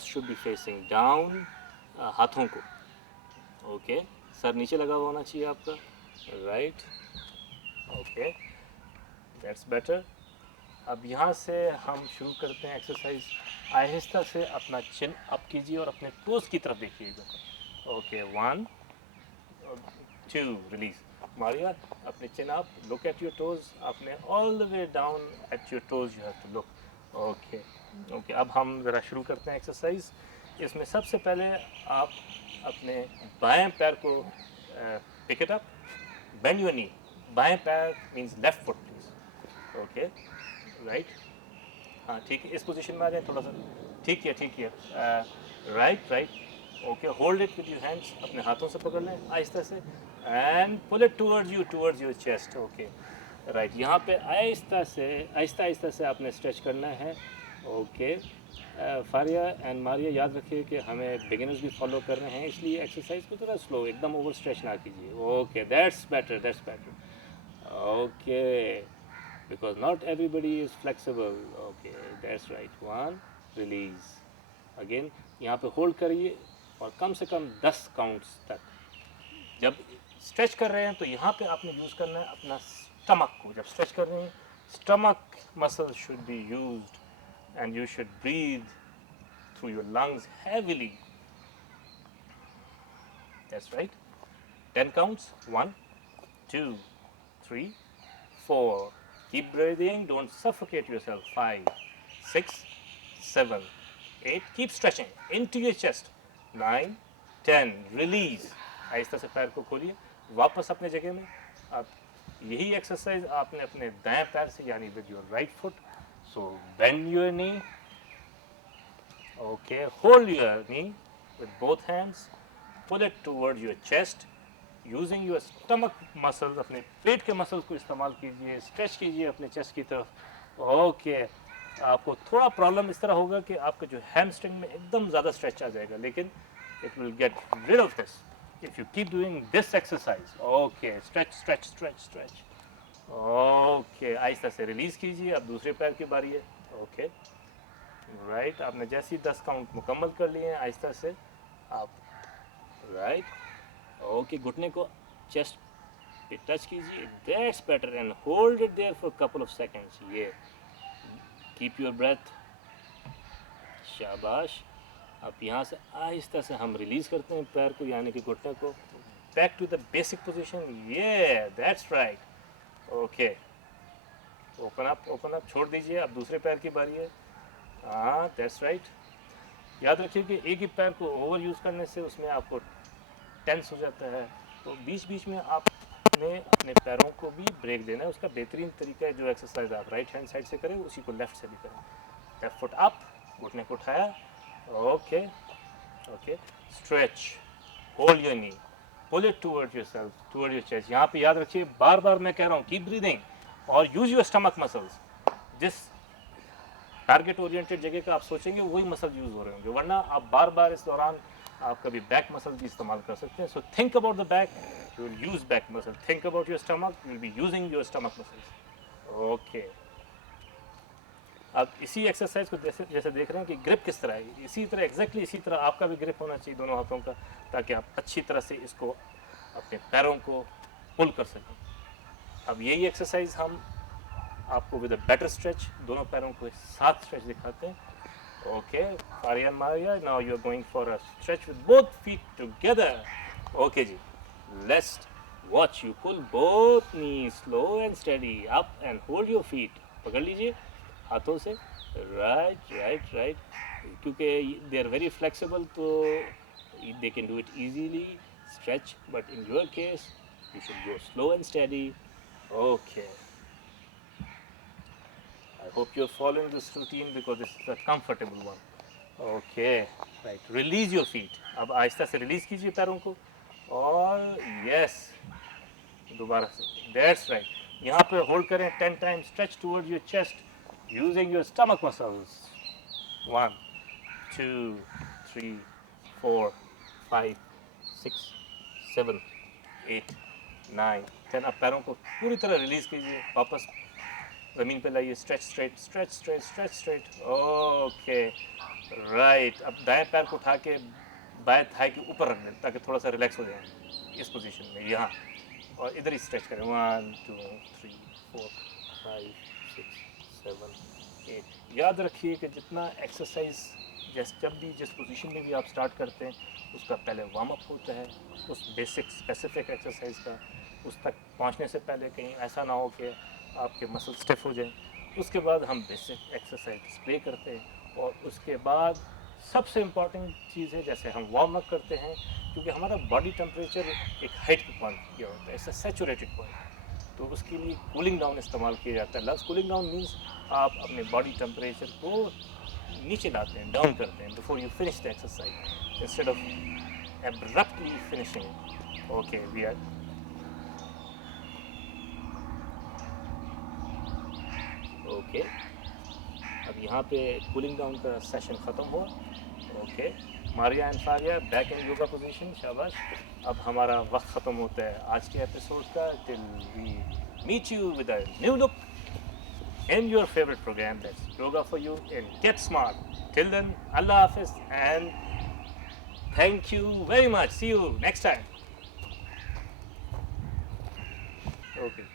should be facing down, हाथों को, okay, sir नीचे लगा हुआ होना चाहिए आपका, राइट, ओके, दैट्स बेटर। अब यहाँ से हम शुरू करते हैं एक्सरसाइज। आहिस्ता से अपना चिन अप कीजिए और अपने टोज की तरफ देखिएगा, ओके, 1 2 रिलीज। मारिया, अपने chin up, look at your toes, अपने all the way down at your toes you have to look, okay okay. अब हम ज़रा शुरू करते हैं एक्सरसाइज। इसमें सबसे पहले आप अपने बाएं पैर को pick it up, bend your knee, बाएं पैर means left foot please, okay, right, हाँ ठीक है, इस पोजीशन में आ जाए थोड़ा सा, ठीक है, right right, okay, hold it with your hands, अपने हाथों से पकड़ लें आहिस्ता से, and pull it towards your chest, okay, right. यहाँ पे आहिस्ता से आपने स्ट्रेच करना है, ओके। फारिया एंड मारिया, याद रखिए कि हमें बिगिनर्स भी फॉलो कर रहे हैं, इसलिए एक्सरसाइज को थोड़ा स्लो, एकदम ओवर स्ट्रेच ना कीजिए, okay, that's better, okay, because not everybody is flexible, okay, that's right, 1 release, again यहाँ पे होल्ड करिए और कम से कम 10 काउंट्स तक। जब स्ट्रेच कर रहे हैं तो यहाँ पे आपने यूज़ करना है अपना स्टमक को, जब स्ट्रेच कर रहे हैं stomach muscle should be used and you should breathe through your lungs heavily, that's right, 10 counts, 1 2 3 4, keep breathing, don't suffocate yourself, 5 6 7 8, keep stretching into your chest, 9 10, release, आहिस्ता से पैर को खोलिए, वापस अपने जगह में। अब यही एक्सरसाइज आपने अपने दाएं पैर से, यानी with your right foot, so bend your knee, okay, hold your knee with both hands, pull it toward your chest, using your stomach muscles, अपने पेट के मसल्स को इस्तेमाल कीजिए, स्ट्रेच कीजिए अपने चेस्ट की तरफ, ओके। आपको थोड़ा प्रॉब्लम इस तरह होगा कि आपका जो हैमस्ट्रिंग में एकदम ज़्यादा स्ट्रेच आ जाएगा, लेकिन it will get rid of this if you keep doing this exercise, okay, stretch, okay, आहिस्ता से रिलीज कीजिए। अब दूसरे पैर की बारी है, ओके, राइट, आपने जैसे ही 10 काउंट मुकम्मल कर लिए हैं, आहिस्ता से आप, राइट, ओके, घुटने को चेस्ट पे टच कीजिए, that's better, and hold it there for couple of seconds, yeah, keep your breath, शाबाश। अब यहाँ से आहिस्ता से हम रिलीज करते हैं पैर को, यानी कि घुटने को, back to the basic position, ये, that's right, okay, open up, छोड़ दीजिए। अब दूसरे पैर की बारी है, हाँ, दैट्स राइट। याद रखिए कि एक ही पैर को ओवर यूज़ करने से उसमें आपको टेंस हो जाता है, तो बीच बीच में आपने अपने पैरों को भी ब्रेक देना है। उसका बेहतरीन तरीका है, जो एक्सरसाइज आप राइट हैंड साइड से करें उसी को लेफ्ट से भी करें। लेफ्ट फुट अप, घुटने को उठाया, okay okay, stretch, hold your knee, pull it toward yourself, toward your chest. यहाँ पे याद रखिए, बार बार मैं कह रहा हूँ, कीप ब्रीदिंग और यूज योर स्टमक मसल्स। जिस टारगेट ओरिएंटेड जगह का आप सोचेंगे वही मसल यूज हो रहे होंगे, वरना आप बार बार इस दौरान आप कभी बैक मसल भी इस्तेमाल कर सकते हैं। So think about the back, you will use back muscle, think about your stomach, you will be using your stomach muscles, okay. अब इसी एक्सरसाइज को जैसे जैसे देख रहे हैं कि ग्रिप किस तरह है, इसी तरह एग्जैक्टली इसी तरह आपका भी ग्रिप होना चाहिए दोनों हाथों का, ताकि आप अच्छी तरह से इसको अपने पैरों को पुल कर सकें। अब यही एक्सरसाइज हम आपको विद अ बेटर स्ट्रेच, दोनों पैरों को साथ स्ट्रेच दिखाते हैं, okay. Arya and Maria, now you are going for a stretch with both feet together, okay जी, let's watch you pull both knees slow and steady up and hold your feet, पकड़ लीजिए हाथों से, right, क्योंकि they are very flexible, तो they can do it easily stretch, but in your case you should go slow and steady, okay. I hope you're following this routine because this is a comfortable one, okay, right, release your feet, अब आहिस्ता से release कीजिए पैरों को, और yes, दोबारा से, that's right, यहाँ पे होल्ड करें 10 times, stretch toward your chest using your stomach muscles, 1 2 3 4 5 6 7 8 9 10, अब पैरों को पूरी तरह रिलीज कीजिए, वापस ज़मीन पे लाइए, stretch straight, stretch straight, stretch straight. Okay, right. अब दाएं पैर को उठा के बाएं थाई के ऊपर रख दें ताकि थोड़ा सा रिलैक्स हो जाए इस पोजीशन में, यहाँ। और इधर ही स्ट्रेच करें, 1 2 3 4 5 6 7 8। याद रखिए कि जितना एक्सरसाइज जब भी जिस पोजीशन में भी आप स्टार्ट करते हैं, उसका पहले वार्म अप होता है उस बेसिक स्पेसिफिक एक्सरसाइज का। उस तक पहुंचने से पहले कहीं ऐसा ना हो कि आपके मसल स्टिफ हो जाएं। उसके बाद हम बेसिक एक्सरसाइज डिस्प्ले करते हैं, और उसके बाद सबसे इम्पॉर्टेंट चीज़ है, जैसे हम वार्म अप करते हैं, क्योंकि हमारा बॉडी टेम्परेचर एक हाइट पे पहुंच गया होता है, इससे सैचुरेटेड पॉइंट। तो उसके लिए कूलिंग डाउन इस्तेमाल किया जाता है। लफ्ज़ कूलिंग डाउन मीन्स आप अपने बॉडी टेम्परेचर को नीचे लाते हैं, डाउन करते हैं before you finish the exercise, instead of abruptly finishing it. Okay, we are okay. अब यहाँ पे कूलिंग डाउन का सेशन ख़त्म हुआ। Okay, Maria and Faria back in yoga position, शाबाश। अब हमारा वक्त ख़त्म होता है आज के एपिसोड का। Till we meet you with a new look in your favorite program, that's Yoga for You in Get Smart. Till then, Allah Hafiz, and thank you very much. See you next time. Okay.